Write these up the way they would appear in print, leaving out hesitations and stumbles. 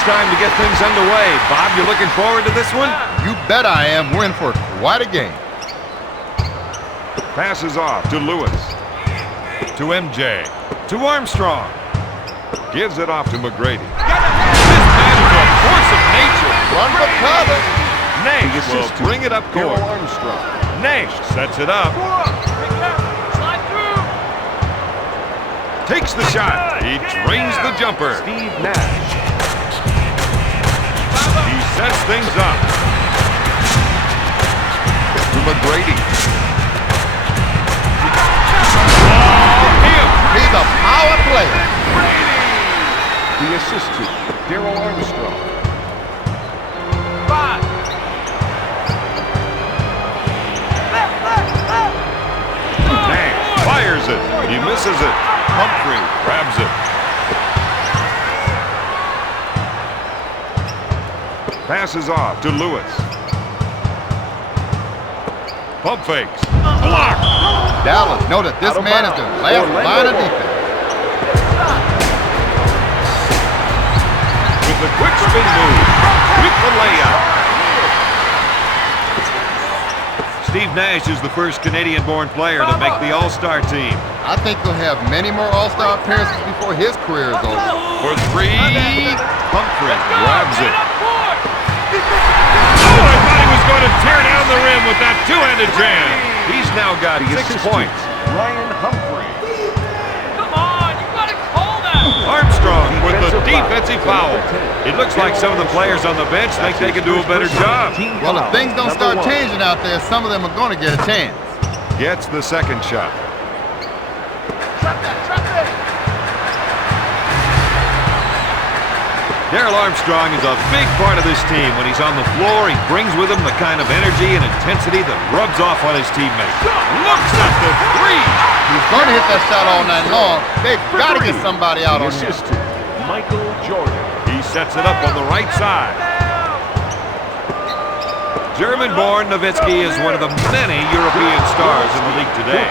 it's time to get things underway. Bob, you looking forward to this one? You bet I am. We're in for quite a game. Passes off to Lewis. To MJ. To Armstrong. Gives it off to McGrady. This man is a force of nature. Run for cover. Nash will bring it up court. Nash sets it up. Slide through. Takes the shot. He drains the jumper. Steve Nash. He sets things up. To McGrady. He's a power player. The assist to Darryl Armstrong. 5. Nash fires it. He misses it. Humphrey grabs it. Passes off to Lewis. Pump fakes. Blocked. Dallas, know that this man is the last line of defense. With the quick spin move. With the layup. Steve Nash is the first Canadian-born player to make the All-Star team. I think he'll have many more All-Star appearances before his career is over. For three, Humphrey grabs it. Oh, I thought he was going to tear down the rim with that two-handed jam. He's now got 6 points. Ryan Humphrey. Come on, you gotta call that. Armstrong with the defensive foul. It looks like some of the players on the bench think they can do a better job. Well, if things don't start changing out there, some of them are going to get a chance. Gets the second shot. Trap that. Darryl Armstrong is a big part of this team. When he's on the floor, he brings with him the kind of energy and intensity that rubs off on his teammates. Looks at the three. He's going to hit that shot all night long. They've got to get somebody out on him. Assistant Michael Jordan. He sets it up on the right side. German-born Nowitzki is one of the many European stars in the league today.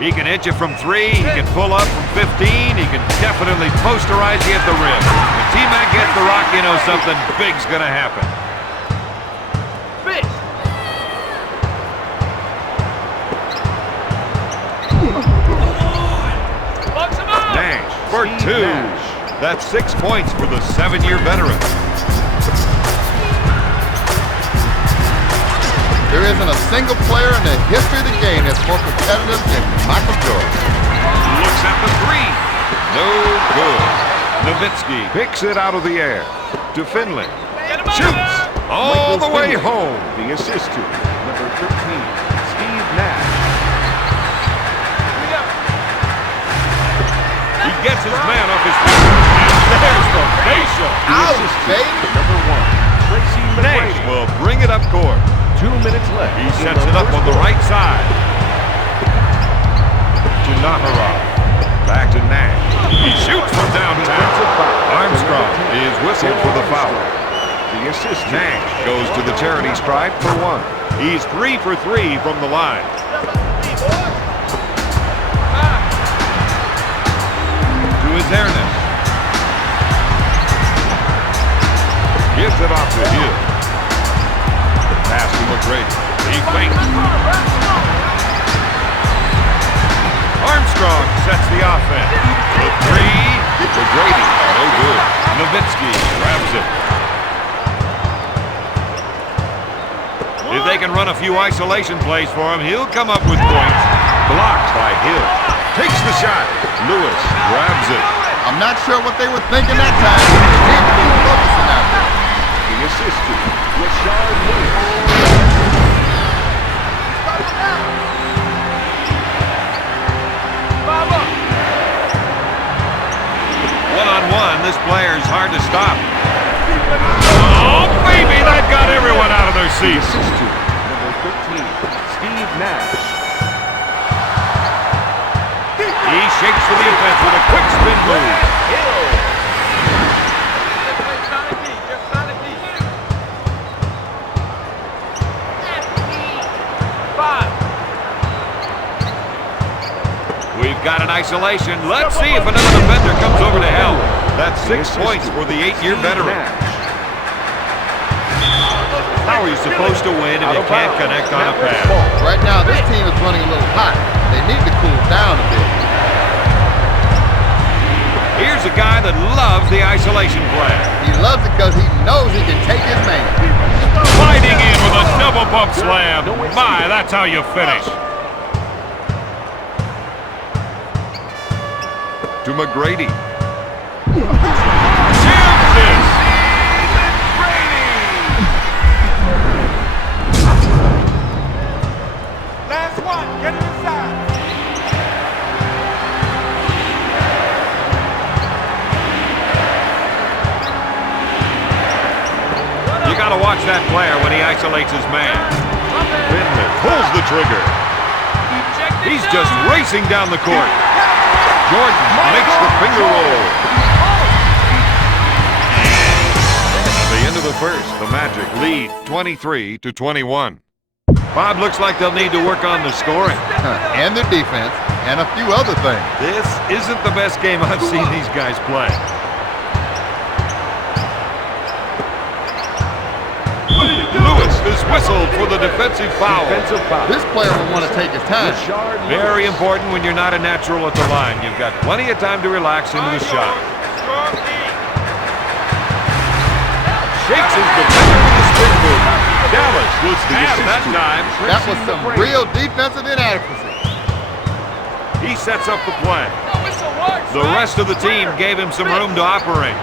He can hit you from 3, he can pull up from 15, he can definitely posterize you at the rim. When T-Mac gets the rock, you know something big's gonna happen. Fish. Box him out. Nash for Steve 2. Nash. That's 6 points for the 7-year veteran. There isn't a single player in the history of the game that's more competitive than Michael Jordan. Looks at the 3. No good. Nowitzki picks it out of the air to Finley. Shoots all the way home. The assist to number 13, Steve Nash. He gets his man off his feet. And there's the facial. Ouch, baby. Number 1, Tracy Nash McGrady. will bring it up court. 2 minutes left. He sets it up on the right side. To Naharov. Back to Nash. He shoots from downtown. Armstrong is whistled for the foul. The assist. Nash goes to the charity stripe for 1. He's 3 for 3 from the line. To his Ernest. Gives it off to Hill. Pass to McGrady. He fakes. Armstrong sets the offense. The 3. McGrady. No good. Nowitzki grabs it. If they can run a few isolation plays for him, he'll come up with points. Blocked by Hill. Takes the shot. Lewis grabs it. I'm not sure what they were thinking that time. They seem to be focusing out there. The assist to Rashard Lewis. One-on-one, this player's hard to stop. Oh, baby, that got everyone out of their seats. Assist to number 15, Steve Nash. He He shakes the defense with a quick spin move. We've got an isolation. Let's see if another defender comes over to help. That's 6 points for the 8-year veteran. How are you supposed to win if you can't connect on a pass? Right now, this team is running a little hot. They need to cool down a bit. Here's a guy that loves the isolation play. He loves it because he knows he can take his man. Sliding in with a double bump slam. My, that's how you finish. To McGrady. Last one, get it inside. You got to watch that player when he isolates his man. Finley pulls the trigger. He's just racing down the court. Jordan makes the finger roll. At the end of the first, the Magic lead 23-21. Bob, looks like they'll need to work on the scoring. And their defense, and a few other things. This isn't the best game I've seen these guys play. Lewis is whistled for the defensive foul. This player will want to take his time. Very important when you're not a natural at the line. You've got plenty of time to relax into the shot. Shakes his defender with the spin move. Dallas was the assist that time. That was some real defensive inadequacy. He sets up the play. The rest of the team gave him some room to operate.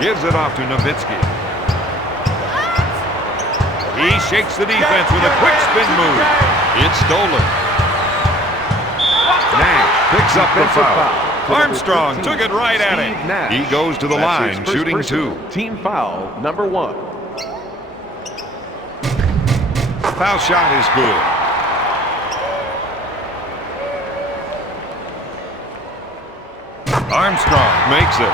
Gives it off to Nowitzki. He shakes the defense with a quick spin move. It's stolen. Nash picks up the foul. Armstrong took it right at him. He goes to the line, shooting 2. Team foul number 1. Foul shot is good. Armstrong makes it.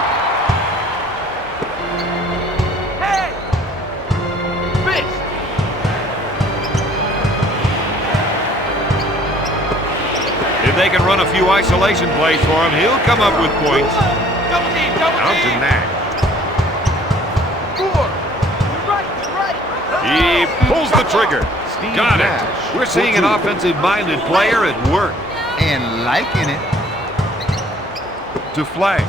They can run a few isolation plays for him. He'll come up with points. Double team, double Out to team. Nash. You're right. He pulls the trigger. Got it. We're seeing an offensive-minded player at work. And liking it. To Flash.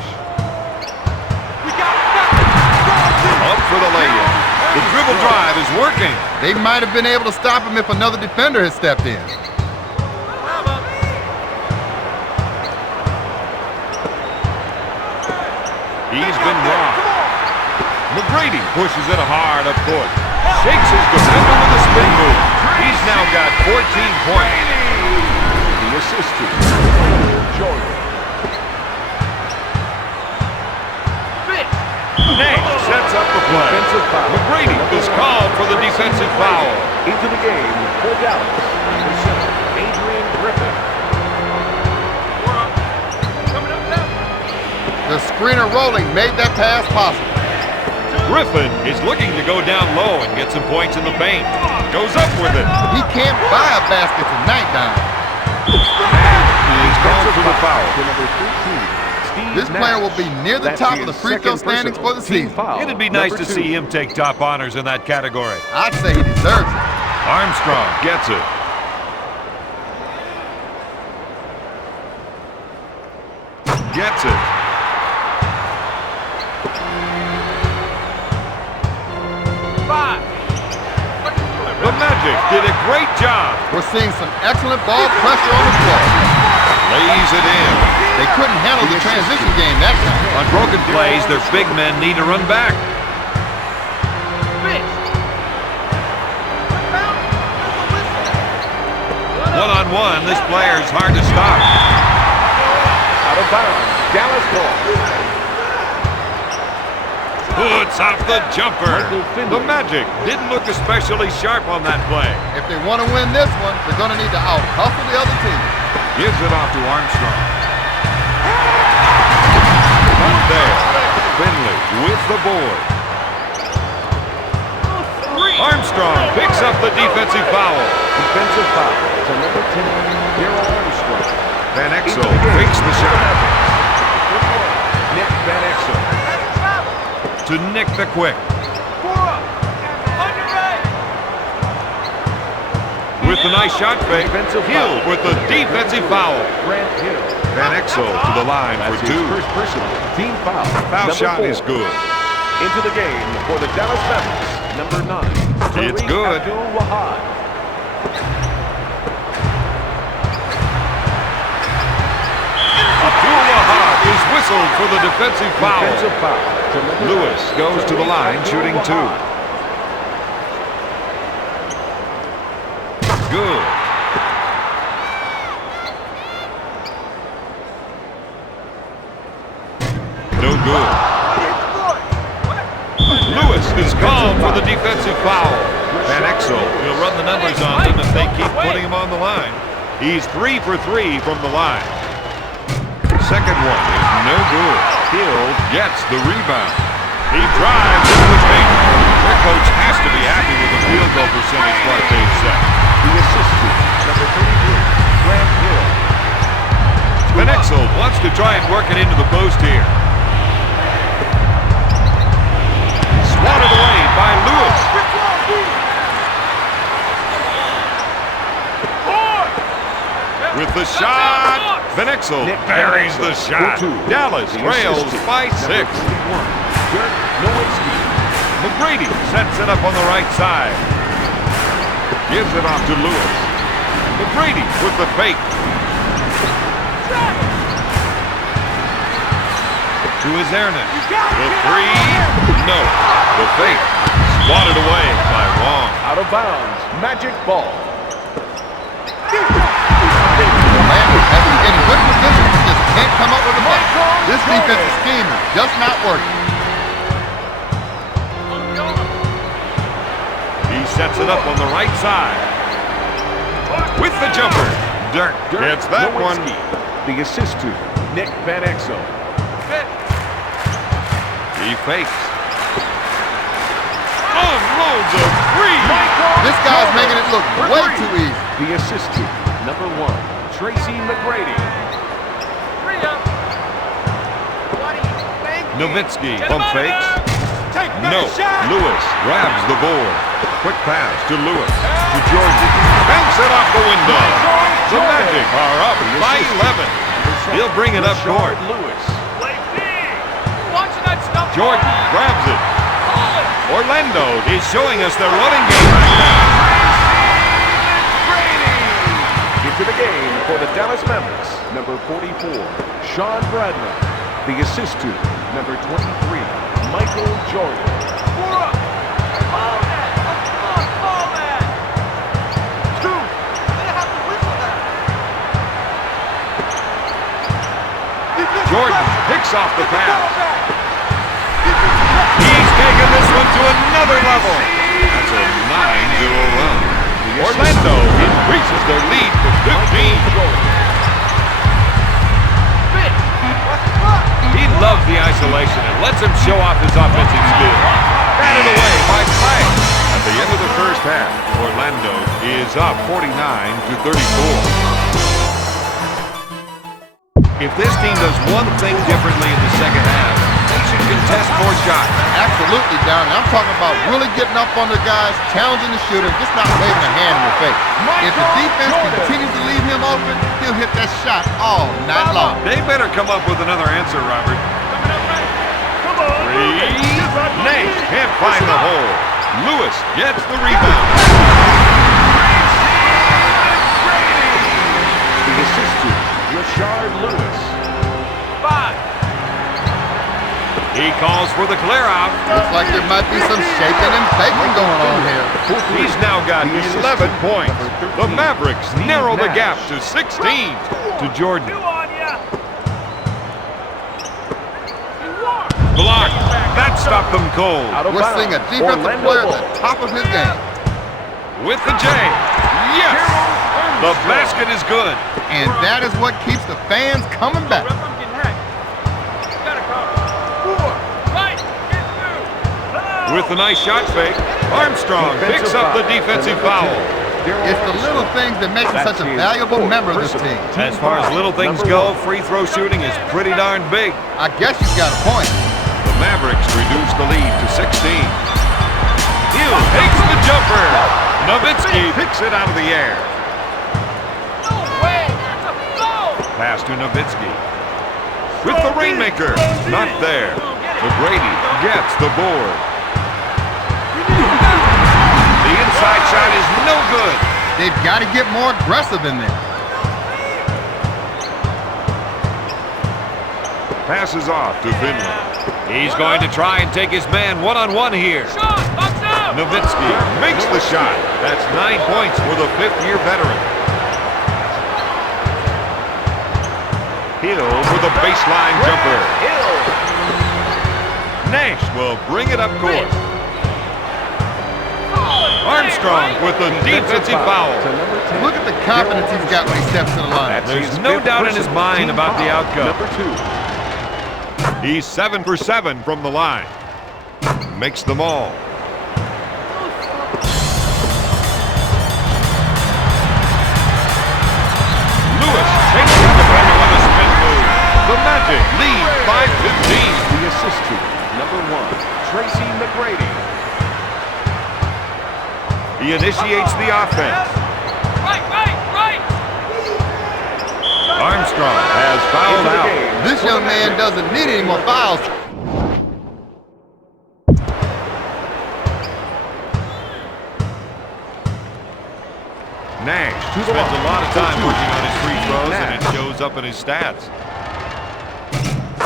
Up for the layup. The dribble drive is working. They might have been able to stop him if another defender had stepped in. He's been robbed. McGrady pushes it hard up court. Shakes his defender with a spin move. He's now got 14 points. The assist to Jordan. Nash sets up the play. McGrady is called for the defensive foul. Into the game for Dallas. Number 7, Adrian Griffin. The screener rolling made that pass possible. Griffin is looking to go down low and get some points in the paint. Goes up with it. He can't buy a basket tonight, Don. He is called for the foul. Number 13, This player will be near the top of the free throw standings for the season. It'd be nice to see him take top honors in that category. I'd say he deserves it. Armstrong gets it. Gets it. The Magic did a great job. We're seeing some excellent ball pressure on the floor. Lays it in. They couldn't handle the transition game that time. On broken plays, their big men need to run back. One-on-one, this player's hard to stop. Out of bounds. Dallas ball. puts off the jumper. The Magic didn't look especially sharp on that play. If they want to win this one, they're going to need to out-hustle the other team. Gives it off to Armstrong. Not there. Finley with the board. Armstrong picks up the defensive foul. Defensive foul to number 10, Darryl Armstrong. Van Exel fakes the shot. Nick Van Exel. To Nick the Quick. With the nice shot fake, Hill with the defensive foul. Grant Hill. Van Exel to the line for That's 2. his first personal team foul. Foul shot 4. is good. Into the game for the Dallas Mavericks, number 9. It's good. Abdul-Wahad. Abdul-Wahad is whistled for the defensive foul. Defensive foul to number Lewis 9. goes to the line, shooting 2. Good. No good. Lewis is called for the defensive foul. Van Exel will run the numbers on him if they keep putting him on the line. He's 3 for 3 from the line. Second one is no good. Hill gets the rebound. He drives into the paint. Their coach has to be happy with the field goal percentage what they've set. The assistant, number 33, Grant Hill. Van Exel wants to try and work it into the post here. Swatted away by Lewis. With the shot, Van Exel buries the shot. Dallas trails by 6. Dirk Nowitzki. McGrady sets it up on the right side. Gives it off to Lewis. McGrady with the fake. To his Ernest. The 3. No. The fake. Swatted away by Wong. Out of bounds. Magic ball. Mavericks have been getting good position, but just can't come up with the ball. This defensive scheme is just not working. He sets it up on the right side. With the jumper. Dirk gets that one. The assist to Nick Van Exel. He fakes. Unloads a 3. This guy's making it look way too easy. The assist to number 1, Tracy McGrady. Nowitzki pump fakes. No. Lewis grabs the board. Quick pass to Lewis. To Jordan. Banks it off the window. The Magic are up by 11. He'll bring it up court. Lewis. Jordan grabs it. Orlando is showing us their running game right now. Into the game for the Dallas Mavericks, number 44, Sean Bradley. The assist to number 23, Michael Jordan. Jordan picks off the pass. He's taken this one to another level. That's a 9-0 run. Orlando increases their lead to 15. He loves the isolation and lets him show off his offensive skill. Batted away by Clay. At the end of the first half, Orlando is up 49-34. If this team does one thing differently in the second half, they should contest more shots. Absolutely, Don. I'm talking about really getting up on the guys, challenging the shooter, just not waving a hand in the face. If the defense continues to leave him open, he'll hit that shot all night long. They better come up with another answer, Robert. 3. Nate can't find the hole. Lewis gets the rebound. The assist to Rashard Lewis. 5. He calls for the clear out. Looks like there might be some shaking and baking going on here. He's now got 11 points. The Mavericks narrow the gap to 16 to Jordan. Blocked. That stopped them cold. Out of We're bounds. seeing a defensive Orlando player at ball. the top of his game. With the J. Yes! The basket is good. And that is what keeps the fans coming back. With the nice shot fake, Armstrong picks up the defensive foul. It's the little things that make him such a valuable member of this team. As far as little things go, free throw shooting is pretty darn big. I guess you've got a point. The Mavericks reduce the lead to 16. Hill takes the jumper. Nowitzki picks it out of the air. Pass to Nowitzki. With the Rainmaker. Not there. McGrady gets the board. The inside shot is no good. They've got to get more aggressive in there. Passes off to Finley. He's going to try and take his man one-on-one here. Nowitzki makes the shot. That's 9 points for the fifth-year veteran. Hill with a baseline jumper. Nash will bring it up court. Armstrong with the defensive foul. Look at the confidence he's got when he steps to the line. There's no doubt in his mind about the outcome. Number 2. He's 7 for 7 from the line. Makes them all. Lewis takes the defender on a spin move. The Magic lead by 15. The assist to number 1, Tracy McGrady. He initiates the offense. Right. Armstrong has fouled Into the out. game. This young man doesn't need any more fouls. Nash spends a lot of time working on his free throws, and it shows up in his stats.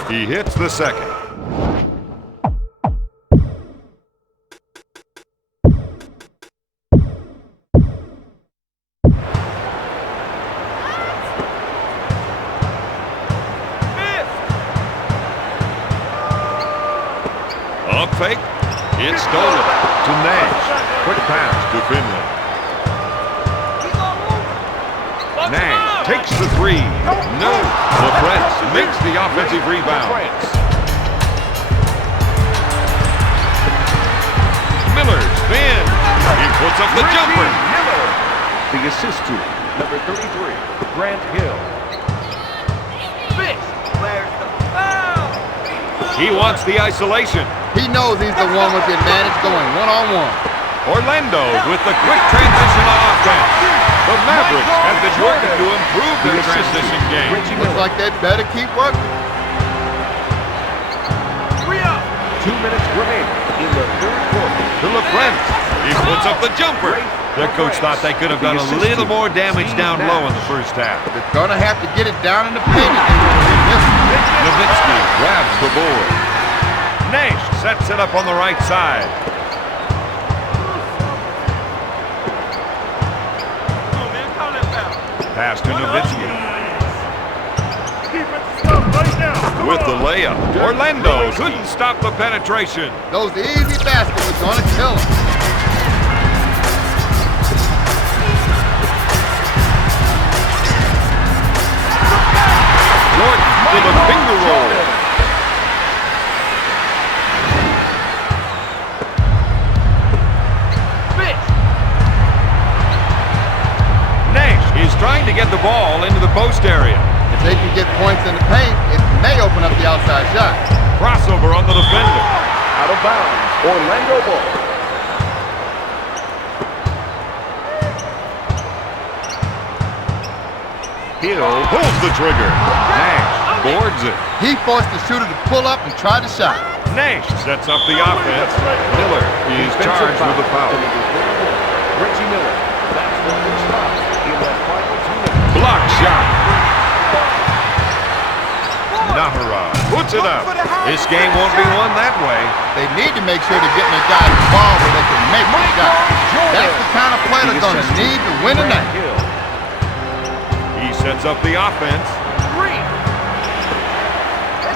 He hits the second. Up fake. It's stolen to Nash. Quick pass to Finley. Nash takes the three. No. LaFrance makes the offensive rebound. Miller spins. He puts up the jumper. Miller. The assist to number 33, Grant Hill. He wants the isolation. He knows he's the one with the advantage going one-on-one. Orlando with the quick transition offense. The Mavericks have been working to improve their transition game. Looks like they better keep working. 2 minutes remaining in the third quarter. To LaFrance. He puts up the jumper. Their coach thought they could have done a little more damage down low in the first half. They're going to have to get it down in the paint. Nowitzki grabs the board. Nash sets it up on the right side. Pass to Nowitzki. With the layup. Orlando couldn't stop the penetration. Those easy baskets are going to kill him. Jordan to the finger roll. Nash is trying to get the ball into the post area. If they can get points in the paint, it may open up the outside shot. Crossover on the defender. Out of bounds. Orlando ball. Hill pulls the trigger. Nash boards it. He forced the shooter to pull up and try the shot. Nash sets up the offense. Miller is charged with the foul. Reggie Miller. That's the first foul in that final 2 minutes. Block shot. Nahara puts it up. This game won't be won that way. They need to make sure they're getting their guys involved where they can make the shot. That's the kind of play they're going to need to win tonight. He sets up the offense.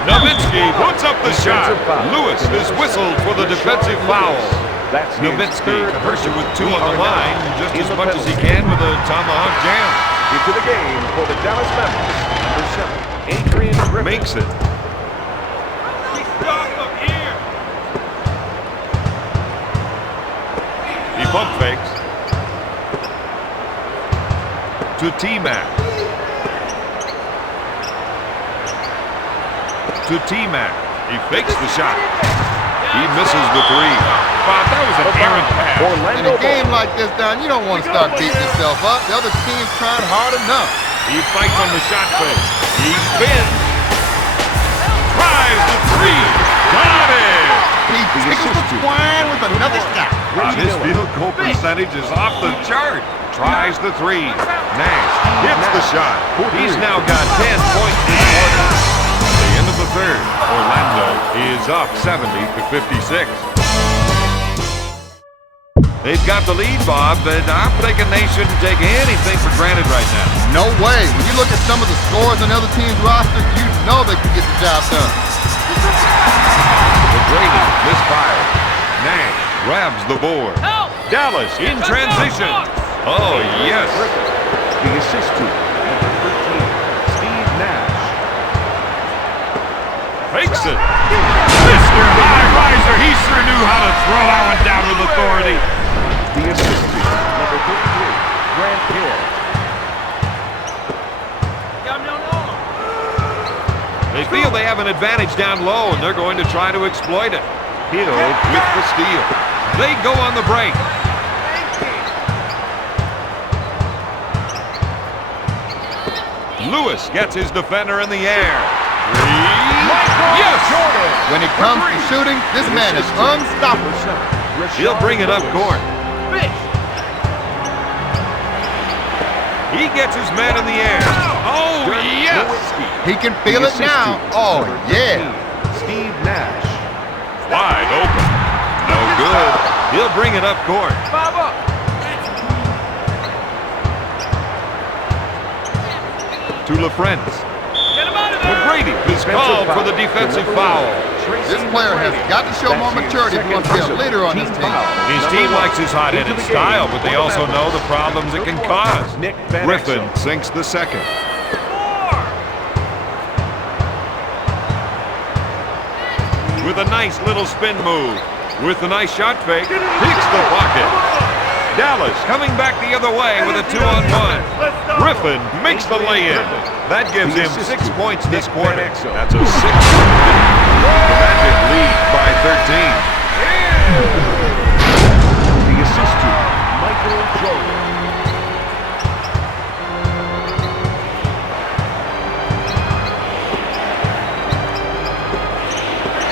Nowitzki puts up the shot. Lewis is whistled for the defensive foul. That's his Nowitzki, third a person with 2 We on the are line, now just in as the much as he penalty. can with a tomahawk jam. Into the game for the Dallas Mavericks, number 7, Adrian Griffin. Makes it. He pump fakes. To T-Mac. To T-Mac. He fakes the shot. He misses the 3. Bob, that was an errant pass. In a game like this, Don, you don't want to start beating yourself up. The other team's trying hard enough. He fights on the shot fake. He spins. Tries the 3. Got it. He tickles the twine with another shot. His field goal percentage is off the chart. Tries the 3. Nash hits the shot. He's now got 10 points this quarter. At the end of the third, Orlando is up 70-56. They've got the lead, Bob, but I'm thinking they shouldn't take anything for granted right now. No way. When you look at some of the scores on the other team's roster, you know they can get the job done. Brady misfires. Nash grabs the board. Dallas in transition. Oh, yes. The assist to number 13, Steve Nash. Fakes it. Mr. High Riser, he sure knew how to throw that one down with authority. The assist to number 33, Grant Hill. They feel they have an advantage down low, and they're going to try to exploit it. Hill with the steal. They go on the break. Lewis gets his defender in the air. 3. Yes! When it comes to shooting, this man is unstoppable. He'll bring it up court. He gets his man in the air. Oh, yes! He can feel it now. Oh, yeah. Steve Nash. Wide open. No good. He'll bring it up court. To LaFrentz. McGrady is called for the defensive foul. This player has got to show more maturity if he wants to be a leader on this team. His team likes his hot-headed style, but they also know the problems it can cause. Griffin sinks the second. With a nice little spin move. With a nice shot fake, picks the pocket. Dallas coming back the other way with a 2-on-1. Griffin makes the lay-in. That gives him 6 points this quarter. That's a 6-point the Magic lead by 13. The assist to Michael Jordan.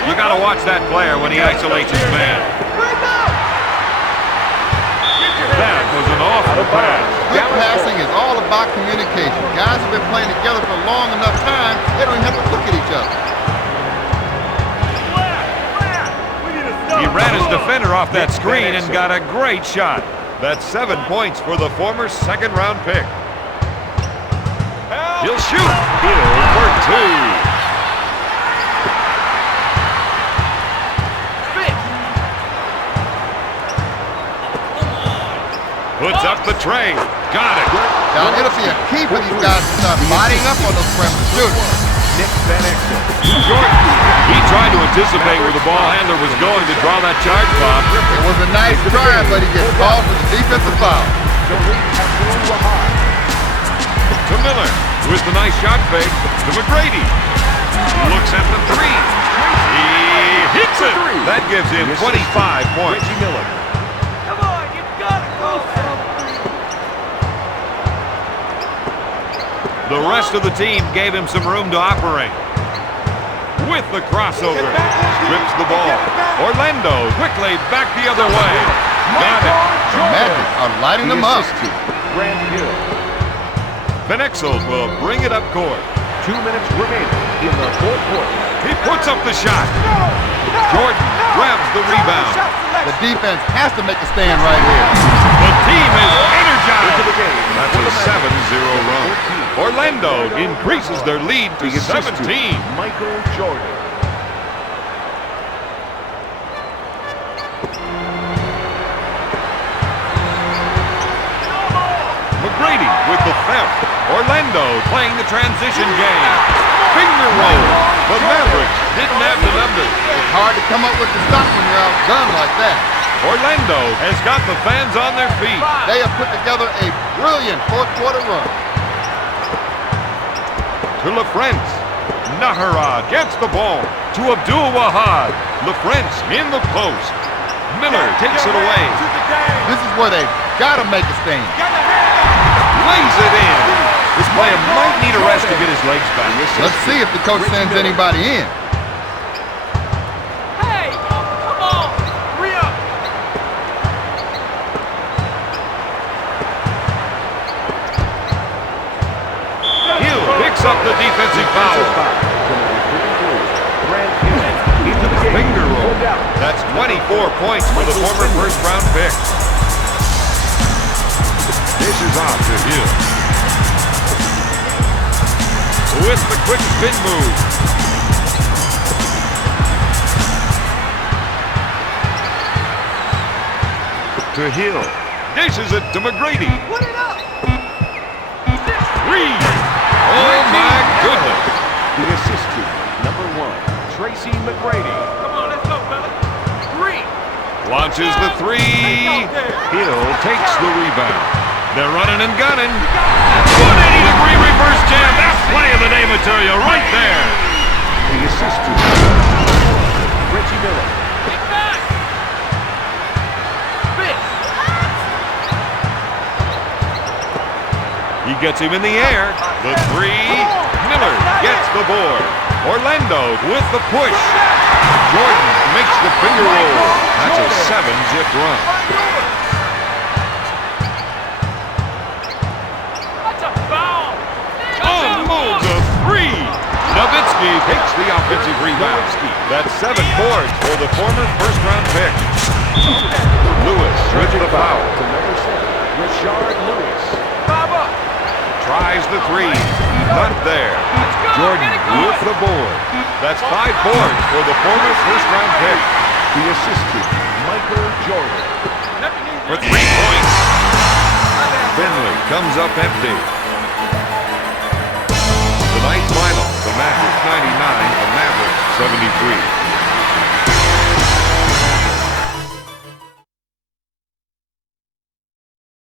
You got to watch that player when he isolates his man. That was an awful pass. Good passing is all about communication. Guys have been playing together for long enough time, they don't even have to look at each other. He ran his defender off that screen and got a great shot. That's 7 points for the former second-round pick. He'll shoot. Hill for 2. Puts up the tray. Got it. Now, it'll be a key for these guys to start lining up on those perimeter shooters. Jordan. He tried to anticipate where the ball handler was going to draw that charge, Bob. It was a nice try, but he gets called for the defensive foul. To Miller with the nice shot fake. To McGrady. Looks at the 3. He hits it. That gives him 25 points. The rest of the team gave him some room to operate. With the crossover, strips the ball. Orlando quickly back the other way. Got it. The Magic are lighting them up. Van Exel will bring it up court. 2 minutes remaining in the fourth quarter. He puts up the shot. Jordan grabs the rebound. The defense has to make a stand right here. The team is energized. Into the game. That's a 7-0 run. Orlando Orlando increases their lead to The assist 17. to Michael Jordan. McGrady with the theft. Orlando playing the transition game. Finger roll. The Mavericks didn't have the numbers. It's hard to come up with the stop when you're outgunned like that. Orlando has got the fans on their feet. They have put together a brilliant fourth-quarter run. To LaFrance. Nahara gets the ball. To Abdul-Wahad. LaFrance in the post. Miller takes it away. This is where they've got to make a stand. Lays it in. This player might need a rest to get his legs back. Let's see if the coach sends anybody in. Hey, come on. Hurry up. Hill picks up the defensive foul. Finger roll. That's 24 points for the former first-round pick. Dishes off to Hill. With the quick spin move. To Hill. Dishes it to McGrady. Put it up. Three. Oh, my goodness. The assist to number 1, Tracy McGrady. Come on, let's go, fella. 3. Launches the three. Hill takes the rebound. They're running and gunning. 180-degree reverse jam. That's play of the day material right there. The assist to Reggie Miller. Get back. Spit. He gets him in the air. The three. Miller gets the board. Orlando with the push. Jordan makes the finger roll. That's a 7-zip run. That's a foul. Unloads a three. Nowitzki takes the offensive rebound. That's 7 boards for the former first-round pick. Lewis with the foul. To number 7, Rashard Lewis. Baba. Tries the three. Not there. Jordan with the board. That's 5 boards for the former first-round pick. The assist to Michael Jordan. For 3 points. Finley comes up empty. Tonight's final, the Mavericks 99, the Mavericks 73.